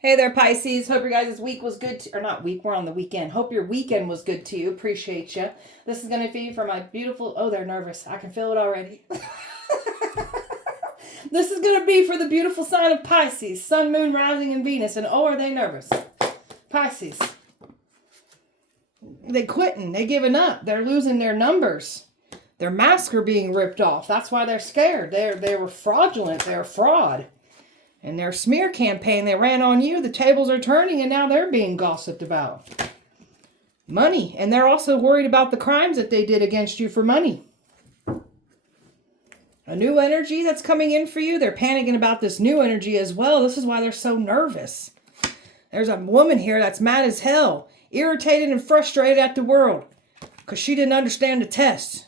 Hey there, Pisces. Hope your guys' week was good, or not week, we're on the weekend. Hope your weekend was good to you. Appreciate you. This is going to be for my beautiful, oh, they're nervous. I can feel it already. This is going to be for the beautiful sign of Pisces, Sun, Moon, Rising, and Venus. And oh, are they nervous? Pisces. They quitting. They giving up. They're losing their numbers. Their masks are being ripped off. That's why they're scared. They were fraudulent. They're fraud. And their smear campaign they ran on you, the tables are turning and now they're being gossiped about. Money. And they're also worried about the crimes that they did against you for money. A new energy that's coming in for you. They're panicking about this new energy as well. This is why they're so nervous. There's a woman here that's mad as hell. Irritated and frustrated at the world. Because she didn't understand the test.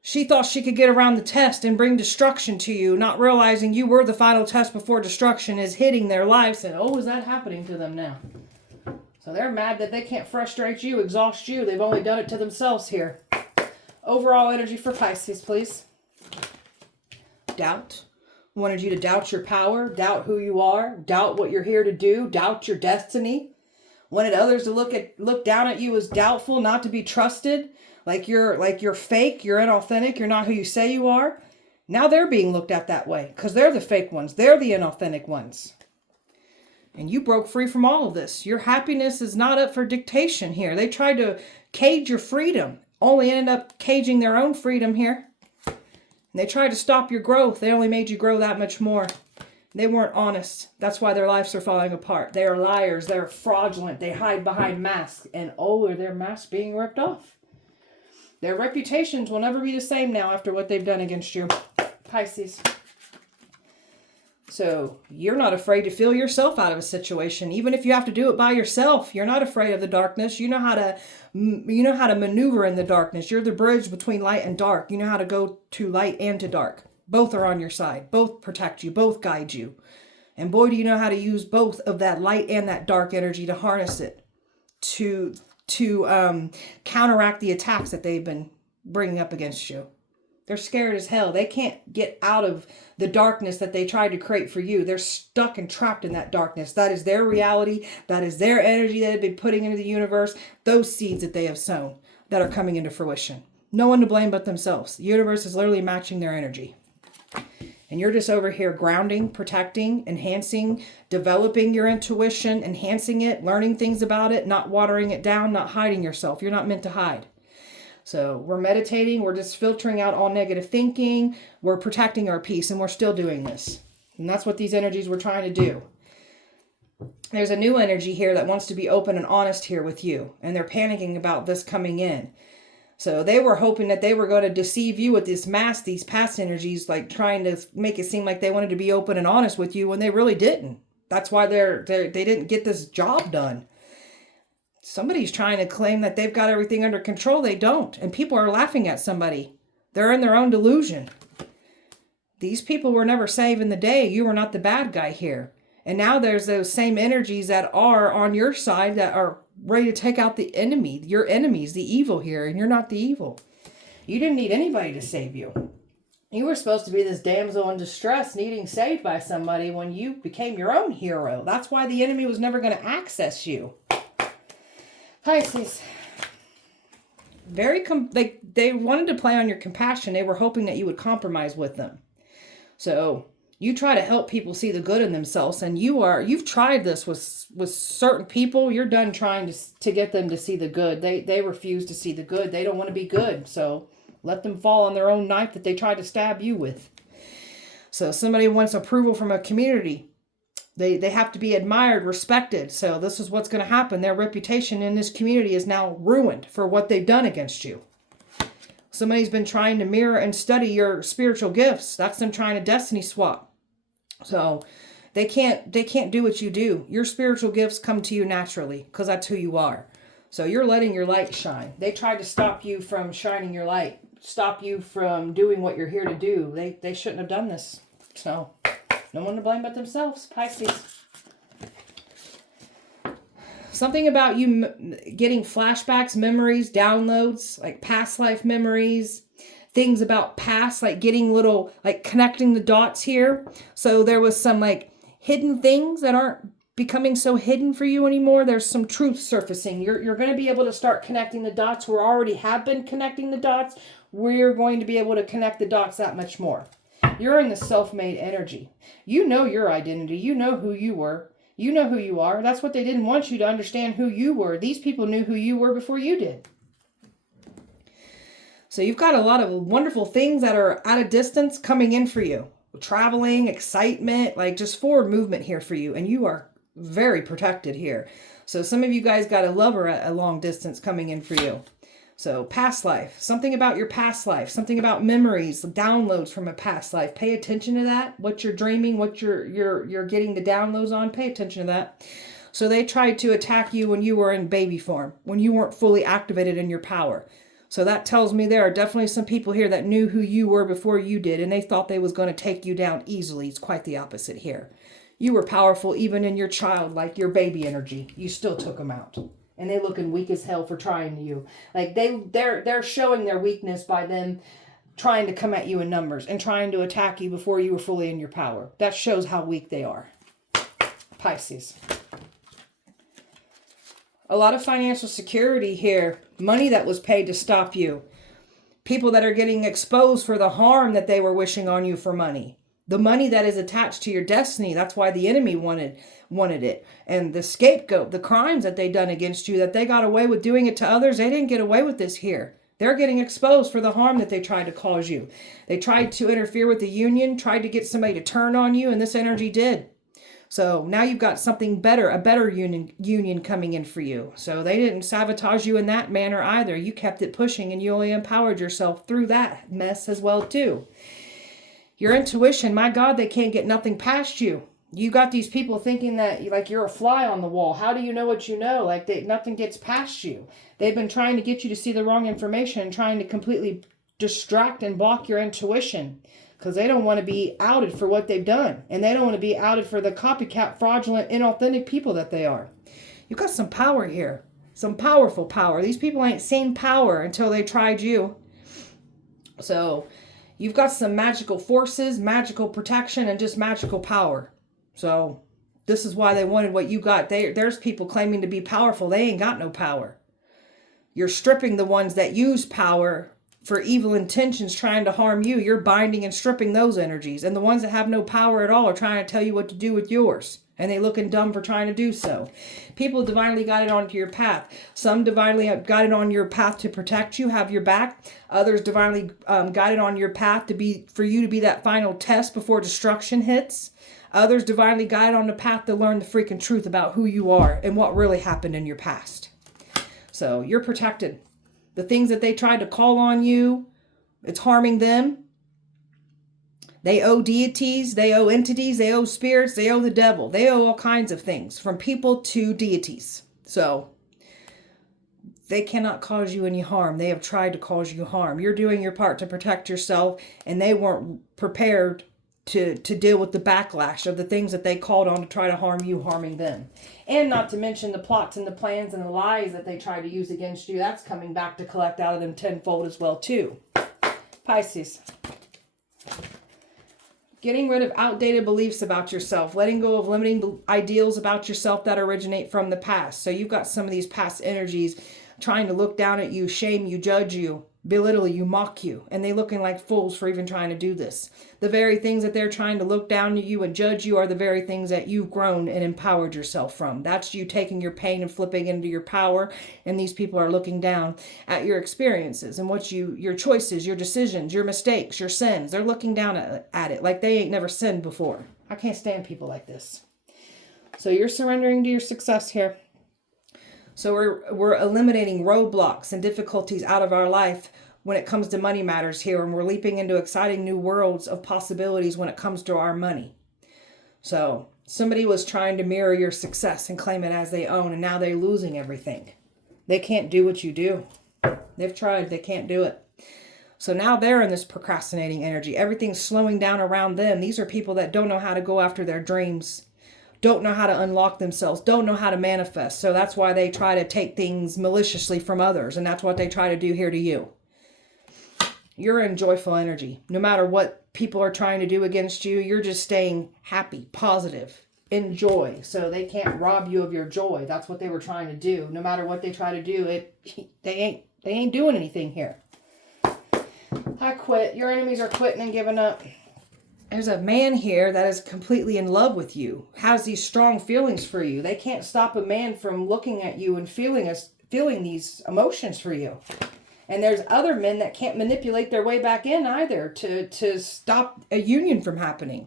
She thought she could get around the test and bring destruction to you, not realizing you were the final test before destruction is hitting their lives. And oh, is that happening to them now? So they're mad that they can't frustrate you, exhaust you. They've only done it to themselves here. Overall energy for Pisces, please. Doubt. Wanted you to doubt your power, doubt who you are, doubt what you're here to do, doubt your destiny. Wanted others to look down at you as doubtful, not to be trusted. Like you're fake, you're inauthentic, you're not who you say you are. Now they're being looked at that way because they're the fake ones. They're the inauthentic ones. And you broke free from all of this. Your happiness is not up for dictation here. They tried to cage your freedom, only ended up caging their own freedom here. And they tried to stop your growth. They only made you grow that much more. They weren't honest. That's why their lives are falling apart. They are liars. They're fraudulent. They hide behind masks. And oh, are their masks being ripped off? Their reputations will never be the same now after what they've done against you, Pisces. So you're not afraid to feel yourself out of a situation, even if you have to do it by yourself. You're not afraid of the darkness. You know how to maneuver in the darkness. You're the bridge between light and dark. You know how to go to light and to dark. Both are on your side. Both protect you. Both guide you. And boy, do you know how to use both of that light and that dark energy to harness it to counteract the attacks that they've been bringing up against you. They're scared as hell. They can't get out of the darkness that they tried to create for you. They're stuck and trapped in that darkness. That is their reality. That is their energy that they've been putting into the universe. Those seeds that they have sown that are coming into fruition. No one to blame but themselves. The universe is literally matching their energy. And you're just over here grounding, protecting, enhancing, developing your intuition, enhancing it, learning things about it, not watering it down, not hiding yourself. You're not meant to hide. So we're meditating. We're just filtering out all negative thinking. We're protecting our peace, and we're still doing this. And that's what these energies were trying to do. There's a new energy here that wants to be open and honest here with you. And they're panicking about this coming in. So they were hoping that they were going to deceive you with this mask, these past energies, like trying to make it seem like they wanted to be open and honest with you when they really didn't. That's why they didn't get this job done. Somebody's trying to claim that they've got everything under control. They don't. And people are laughing at somebody. They're in their own delusion. These people were never saving the day. You were not the bad guy here. And now there's those same energies that are on your side that are ready to take out the enemy, your enemies, the evil here, and you're not the evil. You didn't need anybody to save you. You were supposed to be this damsel in distress needing saved by somebody when you became your own hero. That's why the enemy was never going to access you. Pisces. They wanted to play on your compassion. They were hoping that you would compromise with them. So you try to help people see the good in themselves, and you've tried this with certain people. You're done trying to get them to see the good. They refuse to see the good. They don't want to be good. So let them fall on their own knife that they tried to stab you with. So somebody wants approval from a community. They have to be admired, respected. So this is what's going to happen. Their reputation in this community is now ruined for what they've done against you. Somebody's been trying to mirror and study your spiritual gifts. That's them trying to destiny swap. So they can't do what you do. Your spiritual gifts come to you naturally because that's who you are. So you're letting your light shine. They tried to stop you from shining your light, stop you from doing what you're here to do. They shouldn't have done this. So no one to blame but themselves, Pisces. Something about you getting flashbacks, memories, downloads, like past life memories, things about past, like getting little, like connecting the dots here. So there was some like hidden things that aren't becoming so hidden for you anymore. There's some truth surfacing. You're going to be able to start connecting the dots. We already have been connecting the dots. We're going to be able to connect the dots that much more. You're in the self-made energy. You know your identity. You know who you were. You know who you are. That's what they didn't want you to understand, who you were. These people knew who you were before you did. So you've got a lot of wonderful things that are at a distance coming in for you. Traveling, excitement, like just forward movement here for you. And you are very protected here. So some of you guys got a lover at a long distance coming in for you. So past life, something about your past life, something about memories, downloads from a past life. Pay attention to that. What you're dreaming, what you're getting the downloads on, pay attention to that. So they tried to attack you when you were in baby form, when you weren't fully activated in your power. So that tells me there are definitely some people here that knew who you were before you did, and they thought they was going to take you down easily. It's quite the opposite here. You were powerful even in your child, like your baby energy. You still took them out. And they looking weak as hell for trying you. Like they're showing their weakness by them trying to come at you in numbers and trying to attack you before you were fully in your power. That shows how weak they are. Pisces. A lot of financial security here. Money that was paid to stop you. People that are getting exposed for the harm that they were wishing on you for money. The money that is attached to your destiny. That's why the enemy wanted it. And the scapegoat, the crimes that they done against you, that they got away with doing it to others, they didn't get away with this here. They're getting exposed for the harm that they tried to cause you. They tried to interfere with the union, tried to get somebody to turn on you, and this energy did. So now you've got something better, a better union coming in for you. So they didn't sabotage you in that manner either. You kept it pushing, and you only empowered yourself through that mess as well too. Your intuition, my God, they can't get nothing past you. You got these people thinking that like you're a fly on the wall. How do you know what you know? Like nothing gets past you. They've been trying to get you to see the wrong information and trying to completely distract and block your intuition because they don't want to be outed for what they've done. And they don't want to be outed for the copycat, fraudulent, inauthentic people that they are. You've got some power here. Some powerful power. These people ain't seen power until they tried you. So you've got some magical forces, magical protection, and just magical power. So this is why they wanted what you got. There's people claiming to be powerful. They ain't got no power. You're stripping the ones that use power for evil intentions trying to harm you. You're binding and stripping those energies. And the ones that have no power at all are trying to tell you what to do with yours. And they looking dumb for trying to do so. People divinely guided onto your path. Some divinely guided on your path to protect you, have your back. Others divinely guided on your path for you to be that final test before destruction hits. Others divinely guided on the path to learn the freaking truth about who you are and what really happened in your past. So you're protected. The things that they tried to call on you, it's harming them. They owe deities, they owe entities, they owe spirits, they owe the devil. They owe all kinds of things, from people to deities. So they cannot cause you any harm. They have tried to cause you harm. You're doing your part to protect yourself, and they weren't prepared to deal with the backlash of the things that they called on to try to harm you, harming them. And not to mention the plots and the plans and the lies that they try to use against you. That's coming back to collect out of them tenfold as well too. Pisces. Getting rid of outdated beliefs about yourself. Letting go of limiting ideals about yourself that originate from the past. So you've got some of these past energies trying to look down at you, shame you, judge you, belittle you, mock you. And they looking like fools for even trying to do this. The very things that they're trying to look down at you and judge you are the very things that you've grown and empowered yourself from. That's you taking your pain and flipping into your power. And these people are looking down at your experiences and what your choices, your decisions, your mistakes, your sins. They're looking down at it like they ain't never sinned before. I can't stand people like this. So you're surrendering to your success here. So we're eliminating roadblocks and difficulties out of our life when it comes to money matters here. And we're leaping into exciting new worlds of possibilities when it comes to our money. So somebody was trying to mirror your success and claim it as they own. And now they're losing everything. They can't do what you do. They've tried. They can't do it. So now they're in this procrastinating energy. Everything's slowing down around them. These are people that don't know how to go after their dreams. Don't know how to unlock themselves, don't know how to manifest. So that's why they try to take things maliciously from others. And that's what they try to do here to you. You're in joyful energy. No matter what people are trying to do against you, you're just staying happy, positive. in joy. So they can't rob you of your joy. That's what they were trying to do. No matter what they try to do, they ain't doing anything here. I quit. Your enemies are quitting and giving up. There's a man here that is completely in love with you, has these strong feelings for you. They can't stop a man from looking at you and feeling these emotions for you. And there's other men that can't manipulate their way back in either to stop a union from happening.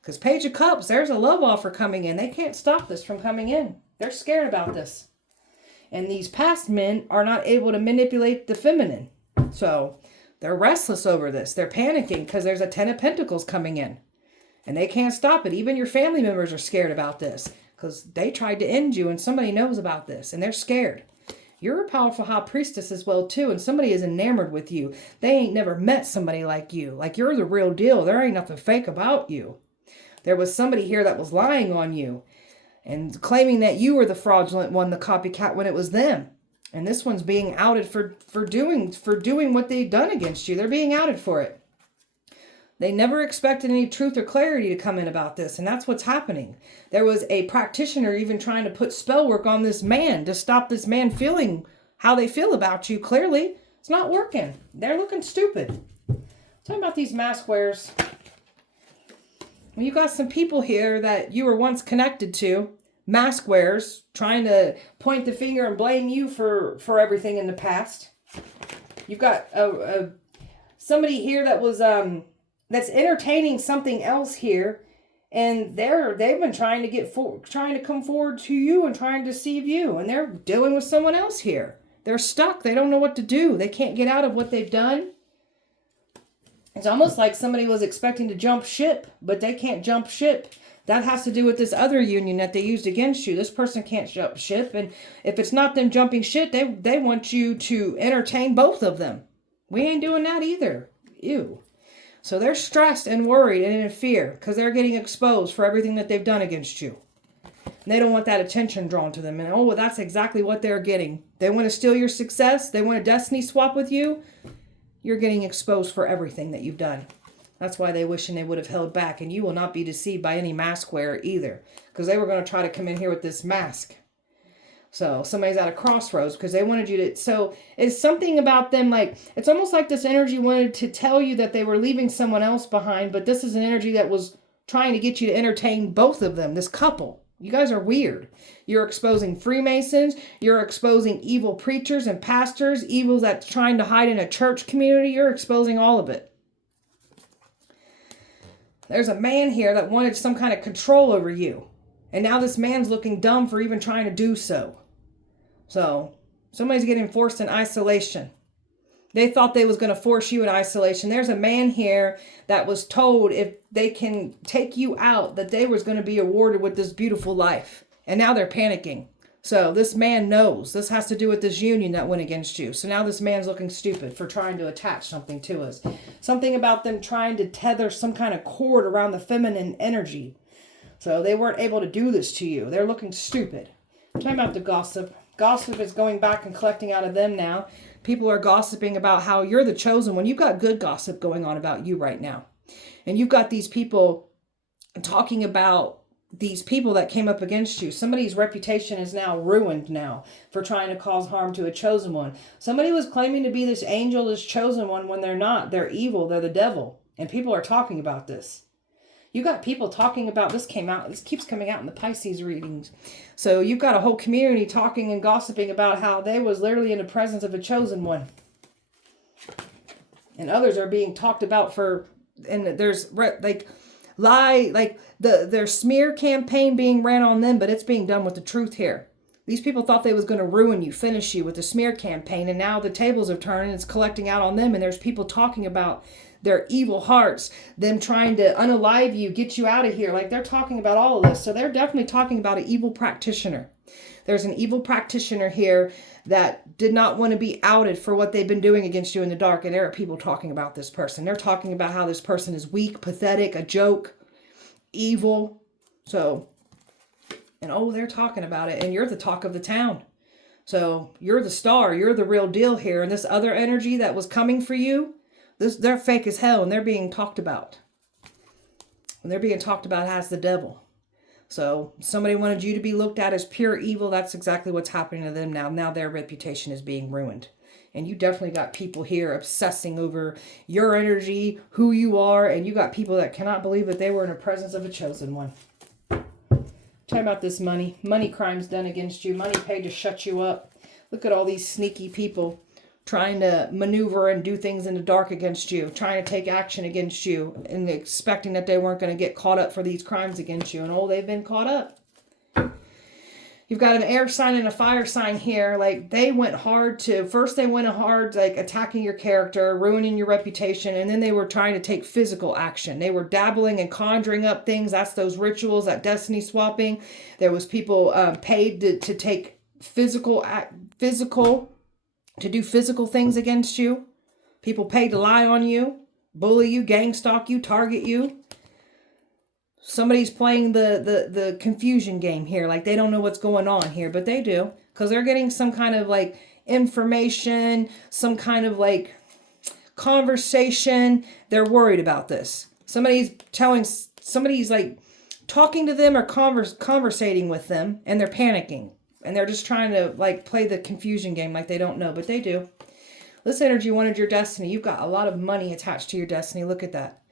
Because Page of Cups, there's a love offer coming in. They can't stop this from coming in. They're scared about this. And these past men are not able to manipulate the feminine. So they're restless over this. They're panicking because there's a 10 of Pentacles coming in. And they can't stop it. Even your family members are scared about this. Because they tried to end you and somebody knows about this. And they're scared. You're a powerful high priestess as well too. And somebody is enamored with you. They ain't never met somebody like you. Like you're the real deal. There ain't nothing fake about you. There was somebody here that was lying on you and claiming that you were the fraudulent one, the copycat, when it was them. And this one's being outed for doing what they've done against you. They're being outed for it. They never expected any truth or clarity to come in about this, and that's what's happening. There was a practitioner even trying to put spell work on this man to stop this man feeling how they feel about you. Clearly, it's not working. They're looking stupid. Talking about these mask wearers. Well, you got some people here that you were once connected to, mask wearers, trying to point the finger and blame you for everything in the past. You've got somebody here that was that's entertaining something else here, and they've been trying to come forward to you and trying to deceive you, and they're dealing with someone else here. They're stuck. They don't know what to do. They can't get out of what they've done. It's almost like somebody was expecting to jump ship, but they can't jump ship. That has to do with this other union that they used against you. This person can't jump ship, and if it's not them jumping ship, they want you to entertain both of them. We ain't doing that either. Ew. So they're stressed and worried and in fear because they're getting exposed for everything that they've done against you. And they don't want that attention drawn to them. And oh, well, that's exactly what they're getting. They want to steal your success. They want a destiny swap with you. You're getting exposed for everything that you've done. That's why they're wishing they would have held back. And you will not be deceived by any mask wearer either. Because they were going to try to come in here with this mask. So somebody's at a crossroads because they wanted you to... So it's something about them, like... It's almost like this energy wanted to tell you that they were leaving someone else behind. But this is an energy that was trying to get you to entertain both of them. This couple. You guys are weird. You're exposing Freemasons. You're exposing evil preachers and pastors. Evil that's trying to hide in a church community. You're exposing all of it. There's a man here that wanted some kind of control over you. And now this man's looking dumb for even trying to do so. So, somebody's getting forced in isolation. They thought they was going to force you in isolation. There's a man here that was told if they can take you out, that they was going to be awarded with this beautiful life. And now they're panicking. So this man knows. This has to do with this union that went against you. So now this man's looking stupid for trying to attach something to us. Something about them trying to tether some kind of cord around the feminine energy. So they weren't able to do this to you. They're looking stupid. I'm talking about the gossip. Gossip is going back and collecting out of them now. People are gossiping about how you're the chosen one. You've got good gossip going on about you right now. And you've got these people talking about these people that came up against you. Somebody's reputation is now ruined now for trying to cause harm to a chosen one. Somebody was claiming to be this angel, this chosen one, when they're not. They're evil. They're the devil. And people are talking about this. You got people talking about, this keeps coming out in the Pisces readings. So you've got a whole community talking and gossiping about how they was literally in the presence of a chosen one. And others are being talked about for, and there's like their smear campaign being ran on them, but it's being done with the truth here. These people thought they was going to ruin you, finish you with the smear campaign, and now the tables have turned and it's collecting out on them, and there's people talking about their evil hearts, them trying to unalive you, get you out of here. Like they're talking about all of this. So they're definitely talking about an evil practitioner. There's an evil practitioner here that did not want to be outed for what they've been doing against you in the dark. And there are people talking about this person. They're talking about how this person is weak, pathetic, a joke, evil. So, and oh, they're talking about it. And you're the talk of the town. So you're the star. You're the real deal here. And this other energy that was coming for you, they're fake as hell, and they're being talked about. And they're being talked about as the devil. So somebody wanted you to be looked at as pure evil. That's exactly what's happening to them now. Now their reputation is being ruined. And you definitely got people here obsessing over your energy, who you are, and you got people that cannot believe that they were in the presence of a chosen one. Talk about this money. Money crimes done against you. Money paid to shut you up. Look at all these sneaky people trying to maneuver and do things in the dark against you, trying to take action against you, and expecting that they weren't going to get caught up for these crimes against you. And oh, they've been caught up. You've got an air sign and a fire sign here. Like, they went hard first they went hard, like, attacking your character, ruining your reputation, and then they were trying to take physical action. They were dabbling and conjuring up things. That's those rituals, that destiny swapping. There was people paid to take to do physical things against you. People paid to lie on you, bully you, gang stalk you, target you. Somebody's playing the confusion game here. Like, they don't know what's going on here, but they do. Because they're getting some kind of, like, information, some kind of, like, conversation. They're worried about this. Somebody's like, talking to them or conversating with them, and they're panicking. And they're just trying to, like, play the confusion game like they don't know, but they do. This energy wanted your destiny. You've got a lot of money attached to your destiny. Look at that.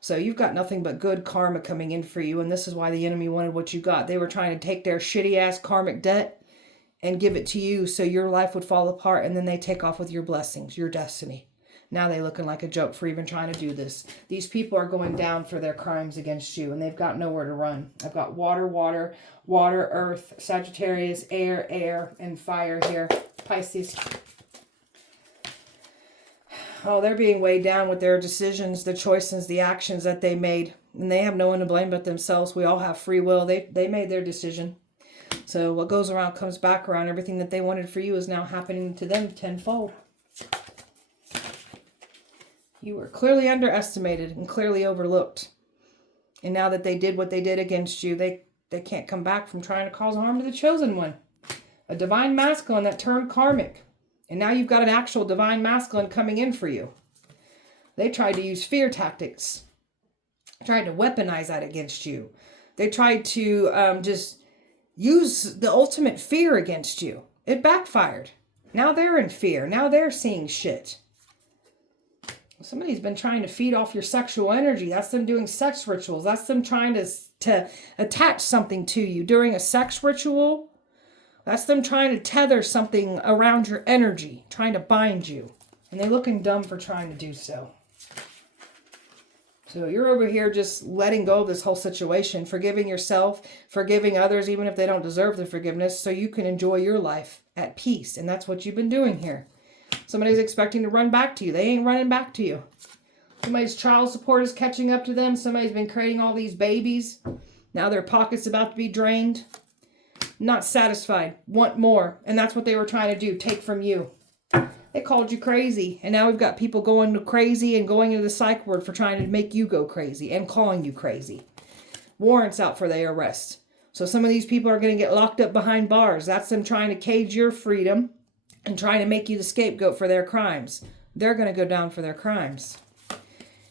So you've got nothing but good karma coming in for you, and this is why the enemy wanted what you got. They were trying to take their shitty-ass karmic debt and give it to you so your life would fall apart, and then they take off with your blessings, your destiny. Now they're looking like a joke for even trying to do this. These people are going down for their crimes against you, and they've got nowhere to run. I've got water, earth, Sagittarius, air, and fire here. Pisces. Oh, they're being weighed down with their decisions, the choices, the actions that they made. And they have no one to blame but themselves. We all have free will. They made their decision. So what goes around comes back around. Everything that they wanted for you is now happening to them tenfold. You were clearly underestimated and clearly overlooked. And now that they did what they did against you, they can't come back from trying to cause harm to the chosen one. A divine masculine that turned karmic. And now you've got an actual divine masculine coming in for you. They tried to use fear tactics. Tried to weaponize that against you. They tried to just use the ultimate fear against you. It backfired. Now they're in fear. Now they're seeing shit. Somebody's been trying to feed off your sexual energy. That's them doing sex rituals. That's them trying to attach something to you during a sex ritual. That's them trying to tether something around your energy, trying to bind you. And they're looking dumb for trying to do so. So you're over here just letting go of this whole situation, forgiving yourself, forgiving others, even if they don't deserve the forgiveness, so you can enjoy your life at peace. And that's what you've been doing here. Somebody's expecting to run back to you. They ain't running back to you. Somebody's child support is catching up to them. Somebody's been creating all these babies. Now their pocket's about to be drained. Not satisfied, want more. And that's what they were trying to do, take from you. They called you crazy. And now we've got people going crazy and going into the psych ward for trying to make you go crazy and calling you crazy. Warrants out for their arrest. So some of these people are going to get locked up behind bars. That's them trying to cage your freedom and trying to make you the scapegoat for their crimes. They're going to go down for their crimes.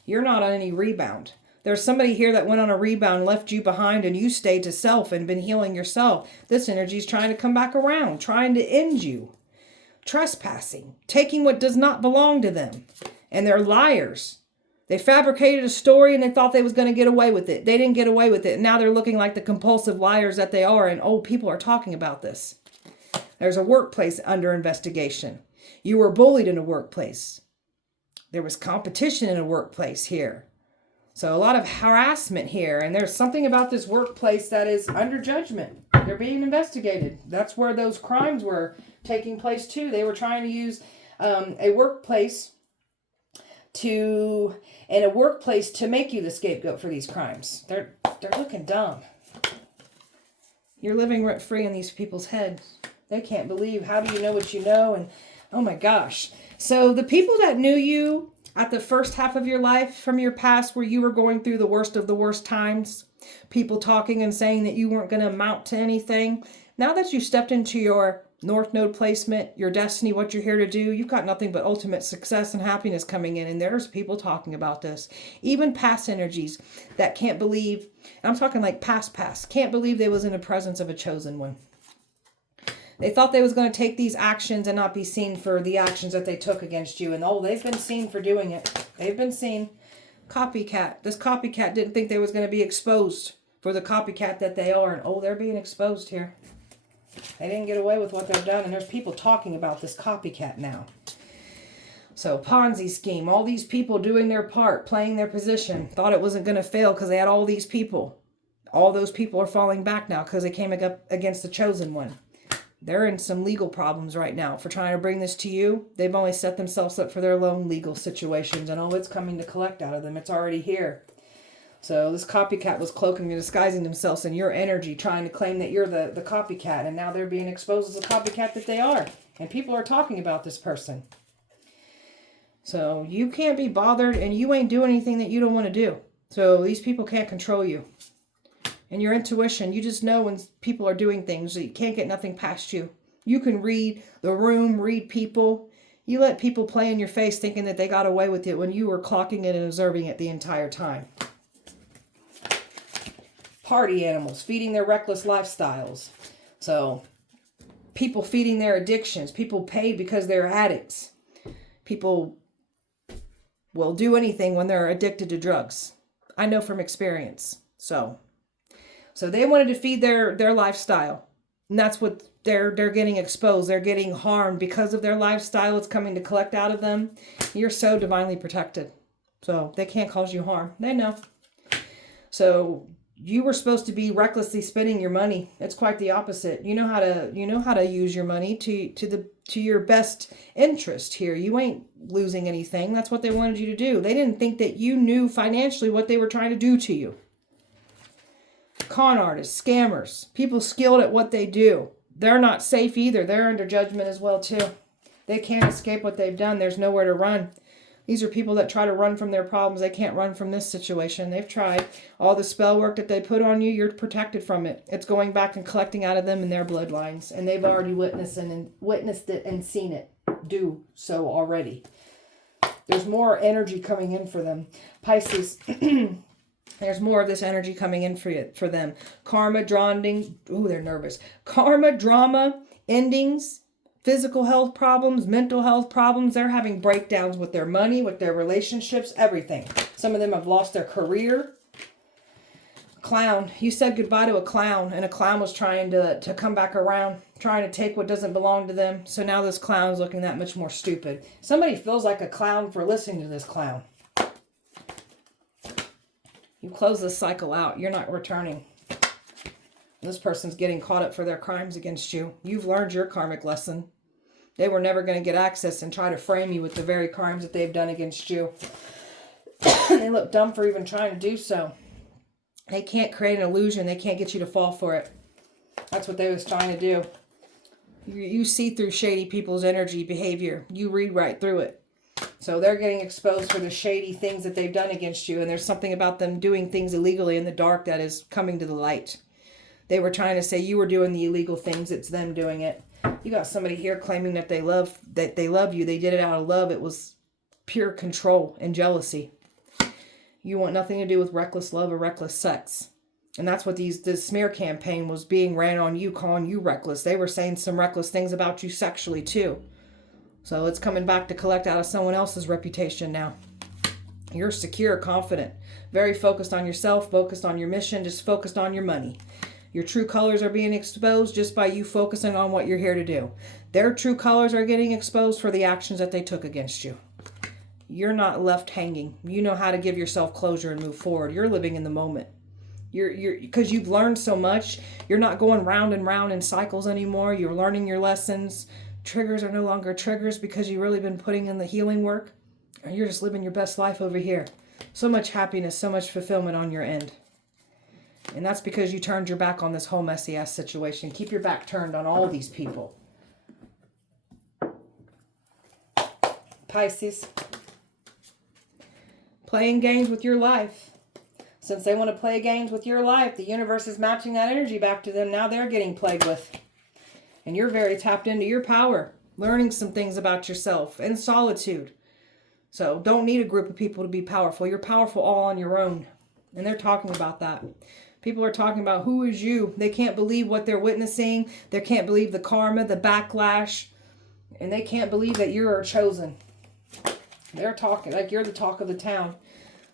You're not on any rebound. There's somebody here that went on a rebound, left you behind, and you stayed to self and been healing yourself. This energy is trying to come back around, trying to end you. Trespassing, taking what does not belong to them. And they're liars. They fabricated a story and they thought they was going to get away with it. They didn't get away with it. And now they're looking like the compulsive liars that they are. And oh, people are talking about this. There's a workplace under investigation. You were bullied in a workplace. There was competition in a workplace here. So a lot of harassment here. And there's something about this workplace that is under judgment. They're being investigated. That's where those crimes were taking place too. They were trying to use a workplace to make you the scapegoat for these crimes. They're looking dumb. You're living rent free in these people's heads. They can't believe, how do you know what you know? And oh my gosh. So the people that knew you at the first half of your life from your past, where you were going through the worst of the worst times, people talking and saying that you weren't going to amount to anything, Now that you stepped into your North Node placement, your destiny, what you're here to do, you've got nothing but ultimate success and happiness coming in. And there's people talking about this. Even past energies that can't believe, I'm talking like past, can't believe they was in the presence of a chosen one. They thought they was going to take these actions and not be seen for the actions that they took against you. And oh, they've been seen for doing it. They've been seen. Copycat. This copycat didn't think they was going to be exposed for the copycat that they are. And oh, they're being exposed here. They didn't get away with what they've done. And there's people talking about this copycat now. So Ponzi scheme. All these people doing their part, playing their position. Thought it wasn't going to fail because they had all these people. All those people are falling back now because they came up against the chosen one. They're in some legal problems right now for trying to bring this to you. They've only set themselves up for their own legal situations. And oh, it's coming to collect out of them. It's already here. So this copycat was cloaking and disguising themselves in your energy, trying to claim that you're the copycat. And now they're being exposed as the copycat that they are. And people are talking about this person. So you can't be bothered and you ain't doing anything that you don't want to do. So these people can't control you. And your intuition, you just know when people are doing things. So you can't get nothing past you. You can read the room, read people. You let people play in your face thinking that they got away with it when you were clocking it and observing it the entire time. Party animals, feeding their reckless lifestyles. So people feeding their addictions. People paid because they're addicts. People will do anything when they're addicted to drugs. I know from experience. So they wanted to feed their lifestyle. And that's what they're getting exposed. They're getting harmed because of their lifestyle. It's coming to collect out of them. You're so divinely protected. So they can't cause you harm. They know. So you were supposed to be recklessly spending your money. It's quite the opposite. You know how to use your money to your best interest here. You ain't losing anything. That's what they wanted you to do. They didn't think that you knew financially what they were trying to do to you. Con artists, scammers, people skilled at what they do. They're not safe either. They're under judgment as well too. They can't escape what they've done. There's nowhere to run. These are people that try to run from their problems. They can't run from this situation. They've tried. All the spell work that they put on you, you're protected from it. It's going back and collecting out of them in their bloodlines. And they've already witnessed it and seen it do so already. There's more energy coming in for them. Pisces, there's more of this energy coming in for them. Karma, drowning. Ooh, they're nervous. Karma, drama, endings. Physical health problems, mental health problems. They're having breakdowns with their money, with their relationships, everything. Some of them have lost their career. Clown. You said goodbye to a clown, and a clown was trying to come back around, trying to take what doesn't belong to them. So now this clown's looking that much more stupid. Somebody feels like a clown for listening to this clown. You close this cycle out. You're not returning. This person's getting caught up for their crimes against you. You've learned your karmic lesson. They were never going to get access and try to frame you with the very crimes that they've done against you. They look dumb for even trying to do so. They can't create an illusion. They can't get you to fall for it. That's what they was trying to do. You see through shady people's energy, behavior. You read right through it. So they're getting exposed for the shady things that they've done against you. And there's something about them doing things illegally in the dark that is coming to the light. They were trying to say you were doing the illegal things. It's them doing it. You got somebody here claiming that they love you. They did it out of love. It was pure control and jealousy. You want nothing to do with reckless love or reckless sex. And that's what this smear campaign was being ran on you, calling you reckless. They were saying some reckless things about you sexually too. So it's coming back to collect out of someone else's reputation now. You're secure, confident, very focused on yourself, focused on your mission, just focused on your money. Your true colors are being exposed just by you focusing on what you're here to do. Their true colors are getting exposed for the actions that they took against you. You're not left hanging. You know how to give yourself closure and move forward. You're living in the moment. Because you've learned so much. You're not going round and round in cycles anymore. You're learning your lessons. Triggers are no longer triggers because you've really been putting in the healing work. And you're just living your best life over here. So much happiness, so much fulfillment on your end. And that's because you turned your back on this whole messy ass situation. Keep your back turned on all these people. Pisces. Playing games with your life. Since they want to play games with your life, the universe is matching that energy back to them. Now they're getting played with. And you're very tapped into your power, learning some things about yourself in solitude. So don't need a group of people to be powerful. You're powerful all on your own. And they're talking about that. People are talking about, who is you? They can't believe what they're witnessing. They can't believe the karma, the backlash. And they can't believe that you're chosen. They're talking like you're the talk of the town.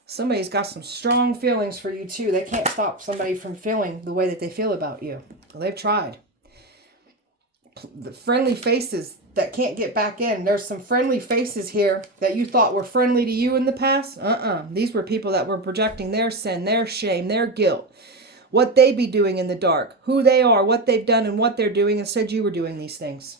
Somebody's got some strong feelings for you too. They can't stop somebody from feeling the way that they feel about you. Well, they've tried. The friendly faces that can't get back in. There's some friendly faces here that you thought were friendly to you in the past. These were people that were projecting their sin, their shame, their guilt. What they be doing in the dark. Who they are, what they've done, and what they're doing, and said you were doing these things.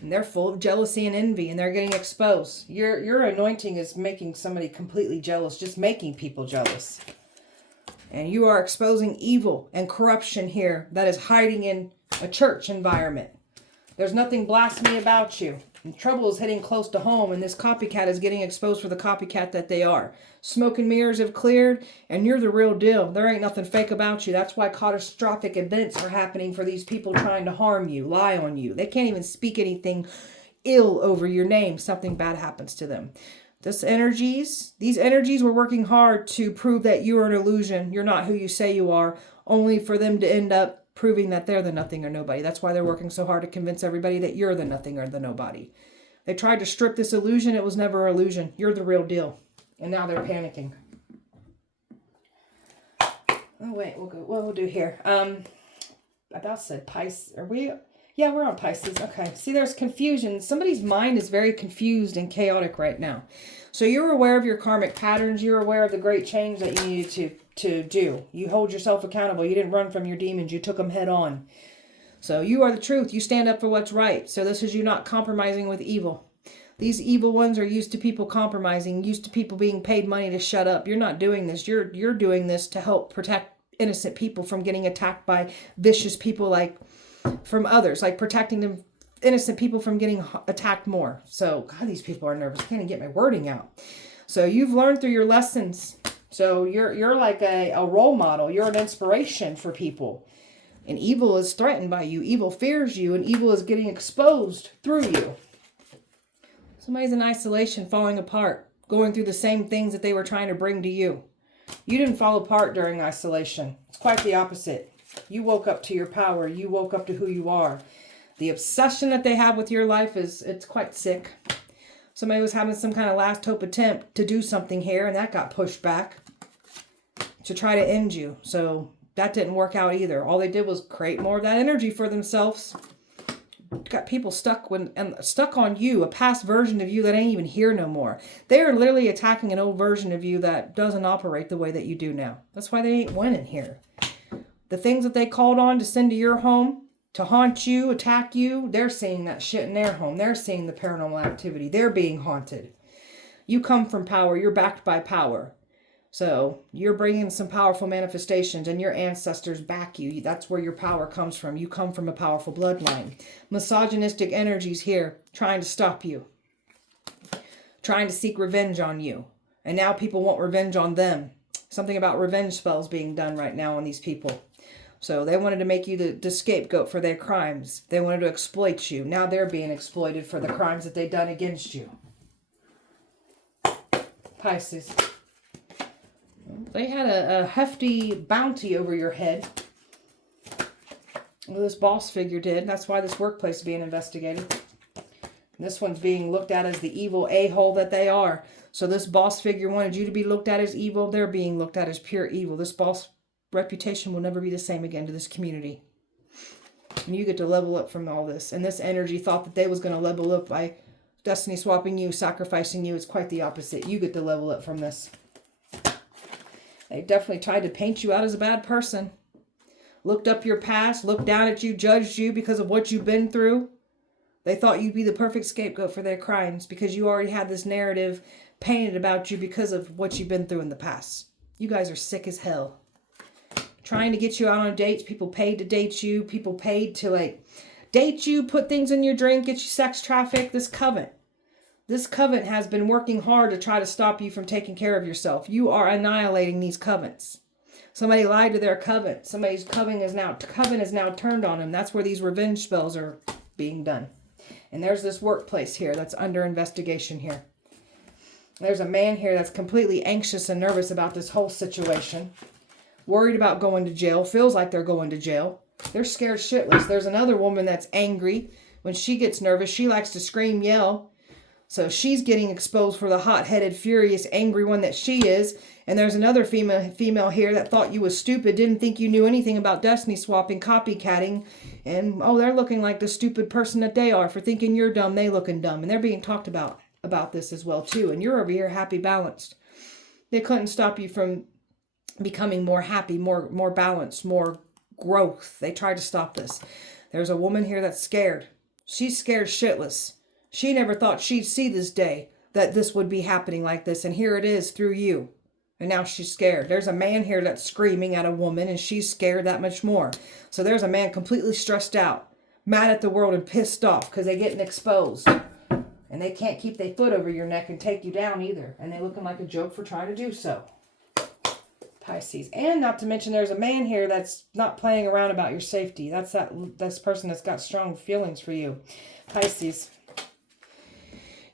And they're full of jealousy and envy, and they're getting exposed. Your anointing is making somebody completely jealous, just making people jealous. And you are exposing evil and corruption here that is hiding in a church environment. There's nothing blasphemy about you. And trouble is hitting close to home, and this copycat is getting exposed for the copycat that they are. Smoke and mirrors have cleared, and you're the real deal. There ain't nothing fake about you. That's why catastrophic events are happening for these people trying to harm you, lie on you. They can't even speak anything ill over your name. Something bad happens to them. These energies were working hard to prove that you are an illusion. You're not who you say you are, only for them to end up proving that they're the nothing or nobody. That's why they're working so hard to convince everybody that you're the nothing or the nobody. They tried to strip this illusion. It was never an illusion. You're the real deal. And now they're panicking. Oh, wait. What we'll do here. I about said Pisces. Are we... Yeah, we're on Pisces. Okay. See, there's confusion. Somebody's mind is very confused and chaotic right now. So you're aware of your karmic patterns. You're aware of the great change that you needed to do. You hold yourself accountable. You didn't run from your demons. You took them head on. So you are the truth. You stand up for what's right. So this is you not compromising with evil. These evil ones are used to people compromising, used to people being paid money to shut up. You're not doing this. You're doing this to help protect innocent people from getting attacked by vicious people from others, like protecting them, innocent people from getting attacked more. So, God, these people are nervous. I can't even get my wording out. So you've learned through your lessons. So you're like a role model. You're an inspiration for people. And evil is threatened by you. Evil fears you, and evil is getting exposed through you. Somebody's in isolation, falling apart, going through the same things that they were trying to bring to you. You didn't fall apart during isolation. It's quite the opposite. You woke up to your power. You woke up to who you are. The obsession that they have with your life it's quite sick. Somebody was having some kind of last hope attempt to do something here, and that got pushed back to try to end you. So that didn't work out either. All they did was create more of that energy for themselves. Got people stuck on you, a past version of you that ain't even here no more. They are literally attacking an old version of you that doesn't operate the way that you do now. That's why they ain't winning here. The things that they called on to send to your home, to haunt you, attack you, they're seeing that shit in their home. They're seeing the paranormal activity. They're being haunted. You come from power. You're backed by power. So you're bringing some powerful manifestations, and your ancestors back you. That's where your power comes from. You come from a powerful bloodline. Misogynistic energies here trying to stop you, trying to seek revenge on you. And now people want revenge on them. Something about revenge spells being done right now on these people. So they wanted to make you the scapegoat for their crimes. They wanted to exploit you. Now they're being exploited for the crimes that they've done against you. Pisces. They had a hefty bounty over your head. Well, this boss figure did. That's why this workplace is being investigated. This one's being looked at as the evil a-hole that they are. So this boss figure wanted you to be looked at as evil. They're being looked at as pure evil. This boss reputation will never be the same again to this community. And you get to level up from all this. And this energy thought that they was going to level up by destiny swapping you, sacrificing you. It's quite the opposite. You get to level up from this. They definitely tried to paint you out as a bad person. Looked up your past, looked down at you, judged you because of what you've been through. They thought you'd be the perfect scapegoat for their crimes because you already had this narrative painted about you because of what you've been through in the past. You guys are sick as hell. Trying to get you out on dates. People paid to date you. People paid to date you, put things in your drink, get you sex trafficked. This coven has been working hard to try to stop you from taking care of yourself. You are annihilating these covens. Somebody lied to their covenant. Somebody's covenant is now turned on them. That's where these revenge spells are being done. And there's this workplace here that's under investigation here. There's a man here that's completely anxious and nervous about this whole situation. Worried about going to jail. Feels like they're going to jail. They're scared shitless. There's another woman that's angry. When she gets nervous, she likes to scream, yell. So she's getting exposed for the hot-headed, furious, angry one that she is. And there's another female here that thought you was stupid, didn't think you knew anything about destiny swapping, copycatting. And, oh, they're looking like the stupid person that they are for thinking you're dumb, they looking dumb. And they're being talked about this as well, too. And you're over here happy, balanced. They couldn't stop you from becoming more happy, more balanced, more growth. They tried to stop this. There's a woman here that's scared. She's scared shitless. She never thought she'd see this day, that this would be happening like this. And here it is through you. And now she's scared. There's a man here that's screaming at a woman, and she's scared that much more. So there's a man completely stressed out, mad at the world and pissed off because they're getting exposed. And they can't keep their foot over your neck and take you down either. And they're looking like a joke for trying to do so. Pisces. And not to mention there's a man here that's not playing around about your safety. That's this person that's got strong feelings for you. Pisces.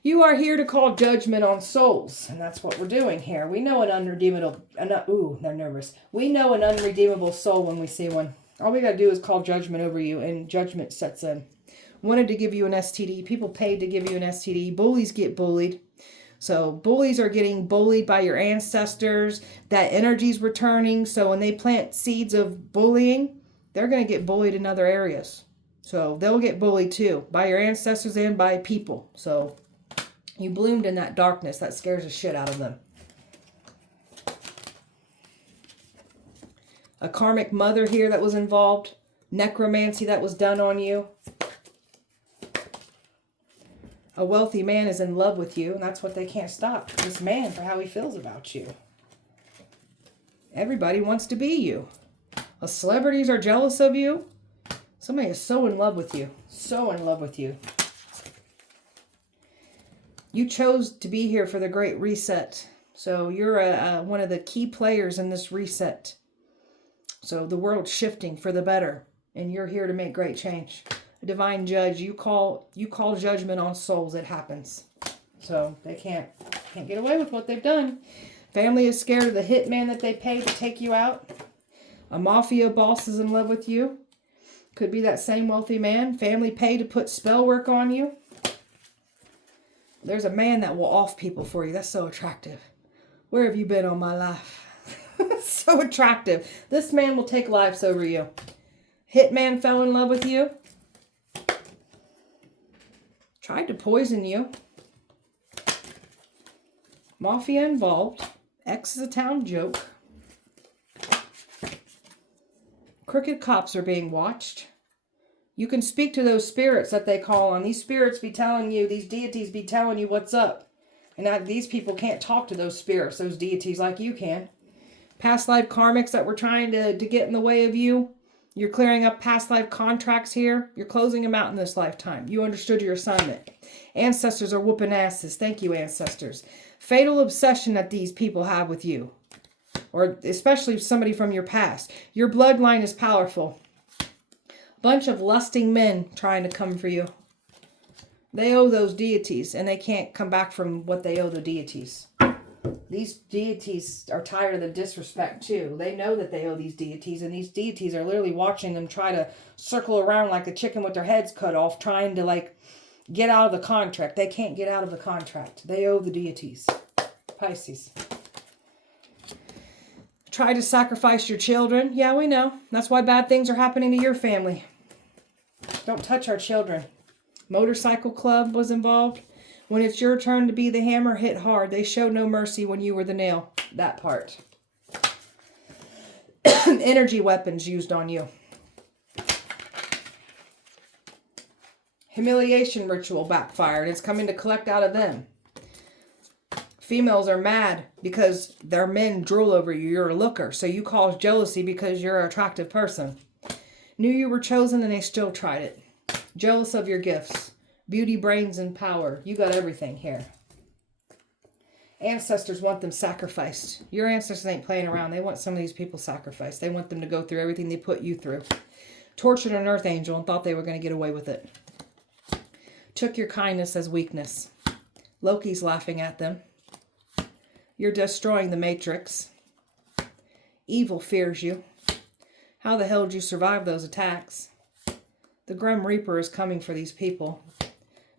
You are here to call judgment on souls, and that's what we're doing here. We know an unredeemable, they're nervous. We know an unredeemable soul when we see one. All we got to do is call judgment over you, and judgment sets in. Wanted to give you an STD. People paid to give you an STD. Bullies get bullied. So bullies are getting bullied by your ancestors. That energy's returning. So when they plant seeds of bullying, they're going to get bullied in other areas. So they'll get bullied too, by your ancestors and by people. So you bloomed in that darkness. That scares the shit out of them. A karmic mother here that was involved. Necromancy that was done on you. A wealthy man is in love with you, and that's what they can't stop. This man, for how he feels about you. Everybody wants to be you. The celebrities are jealous of you. Somebody is so in love with you. So in love with you. You chose to be here for the Great Reset. So you're one of the key players in this reset. So the world's shifting for the better. And you're here to make great change. A divine judge. You call judgment on souls. It happens. So they can't get away with what they've done. Family is scared of the hitman that they paid to take you out. A mafia boss is in love with you. Could be that same wealthy man. Family paid to put spell work on you. There's a man that will off people for you. That's so attractive. Where have you been all my life? So attractive. This man will take lives over you. Hitman fell in love with you. Tried to poison you. Mafia involved. Ex is a town joke. Crooked cops are being watched. You can speak to those spirits that they call on. These spirits be telling you, these deities be telling you what's up. And these people can't talk to those spirits, those deities like you can. Past life karmics that were trying to get in the way of you. You're clearing up past life contracts here. You're closing them out in this lifetime. You understood your assignment. Ancestors are whooping asses. Thank you, ancestors. Fatal obsession that these people have with you. Or especially somebody from your past. Your bloodline is powerful. Bunch of lusting men trying to come for you. They owe those deities, and they can't come back from what they owe the deities. These deities are tired of the disrespect too. They know that they owe these deities, and these deities are literally watching them try to circle around like a chicken with their heads cut off, trying to get out of the contract. They can't get out of the contract. They owe the deities. Pisces. Try to sacrifice your children. Yeah, we know. That's why bad things are happening to your family. Don't touch our children. Motorcycle club was involved. When it's your turn to be the hammer, hit hard. They showed no mercy when you were the nail. That part. Energy weapons used on you. Humiliation ritual backfired. It's coming to collect out of them. Females are mad because their men drool over you. You're a looker. So you cause jealousy because you're an attractive person. Knew you were chosen and they still tried it. Jealous of your gifts. Beauty, brains, and power. You got everything here. Ancestors want them sacrificed. Your ancestors ain't playing around. They want some of these people sacrificed. They want them to go through everything they put you through. Tortured an earth angel and thought they were going to get away with it. Took your kindness as weakness. Loki's laughing at them. You're destroying the matrix. Evil fears you. How the hell did you survive those attacks? The Grim Reaper is coming for these people.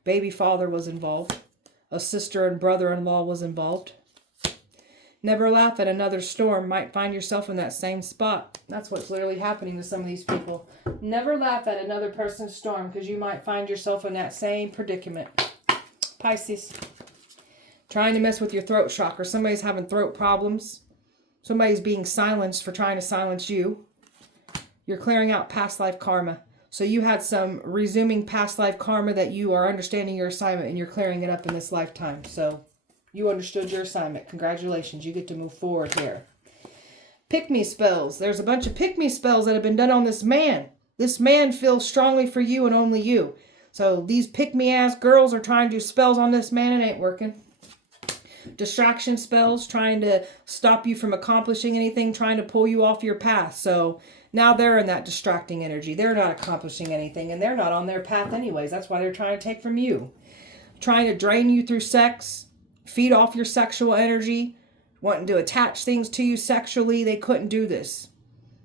Baby father was involved. A sister and brother-in-law was involved. Never laugh at another storm. Might find yourself in that same spot. That's what's literally happening to some of these people. Never laugh at another person's storm because you might find yourself in that same predicament. Pisces. Trying to mess with your throat chakra. Somebody's having throat problems. Somebody's being silenced for trying to silence you. You're clearing out past life karma. So you had some resuming past life karma that you are understanding your assignment and you're clearing it up in this lifetime. So you understood your assignment. Congratulations. You get to move forward here. Pick-me spells. There's a bunch of pick-me spells that have been done on this man. This man feels strongly for you and only you. So these pick-me-ass girls are trying to do spells on this man. It ain't working. Distraction spells, trying to stop you from accomplishing anything, trying to pull you off your path. So now they're in that distracting energy. They're not accomplishing anything, and they're not on their path anyways. That's why they're trying to take from you. Trying to drain you through sex, feed off your sexual energy, wanting to attach things to you sexually. They couldn't do this.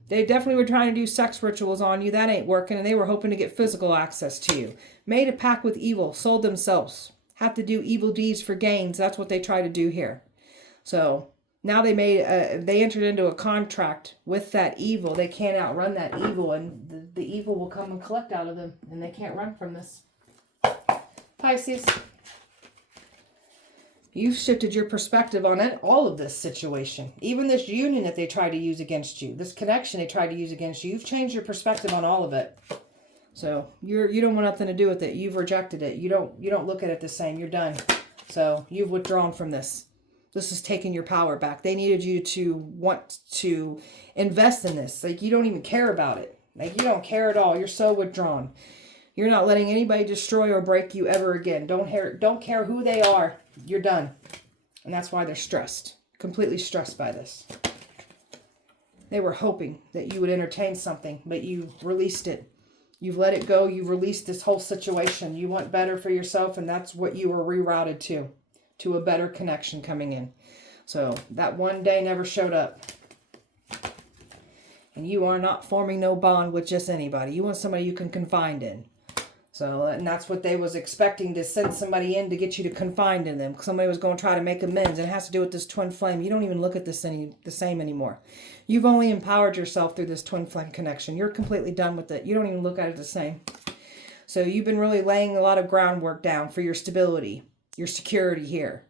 They definitely were trying to do sex rituals on you. That ain't working, and they were hoping to get physical access to you. Made a pact with evil, sold themselves. Have to do evil deeds for gains. That's what they try to do here. So now they entered into a contract with that evil. They can't outrun that evil, and the evil will come and collect out of them, and they can't run from this. Pisces, you've shifted your perspective on all of this situation. Even this union that they tried to use against you, this connection they tried to use against you, you've changed your perspective on all of it. So you don't want nothing to do with it. You've rejected it. You don't look at it the same. You're done. So you've withdrawn from this. This is taking your power back. They needed you to want to invest in this. Like, you don't even care about it. Like, you don't care at all. You're so withdrawn. You're not letting anybody destroy or break you ever again. Don't care who they are. You're done. And that's why they're stressed. Completely stressed by this. They were hoping that you would entertain something, but you released it. You've let it go. You've released this whole situation. You want better for yourself, and that's what you were rerouted to a better connection coming in. So that one day never showed up. And you are not forming no bond with just anybody. You want somebody you can confide in. So, and that's what they was expecting, to send somebody in to get you to confide in them. Somebody was going to try to make amends. And it has to do with this twin flame. You don't even look at this the same anymore. You've only empowered yourself through this twin flame connection. You're completely done with it. You don't even look at it the same. So you've been really laying a lot of groundwork down for your stability, your security here.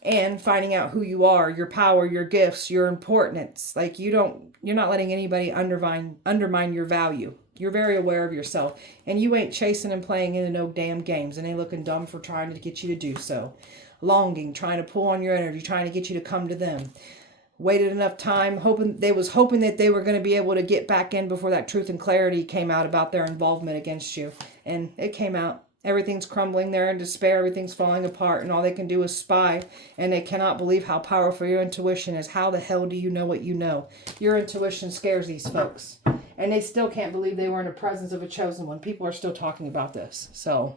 And finding out who you are, your power, your gifts, your importance. Like, you're not letting anybody undermine your value. You're very aware of yourself. And you ain't chasing and playing into no damn games. And ain't looking dumb for trying to get you to do so. Longing, trying to pull on your energy, trying to get you to come to them. Waited enough time, hoping that they were going to be able to get back in before that truth and clarity came out about their involvement against you. And it came out. Everything's crumbling. They're in despair. Everything's falling apart. And all they can do is spy. And they cannot believe how powerful your intuition is. How the hell do you know what you know? Your intuition scares these folks. And they still can't believe they were in the presence of a chosen one. People are still talking about this. So,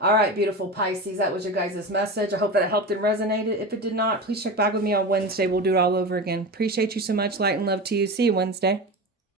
all right, beautiful Pisces. That was your guys' message. I hope that it helped and resonated. If it did not, please check back with me on Wednesday. We'll do it all over again. Appreciate you so much. Light and love to you. See you Wednesday.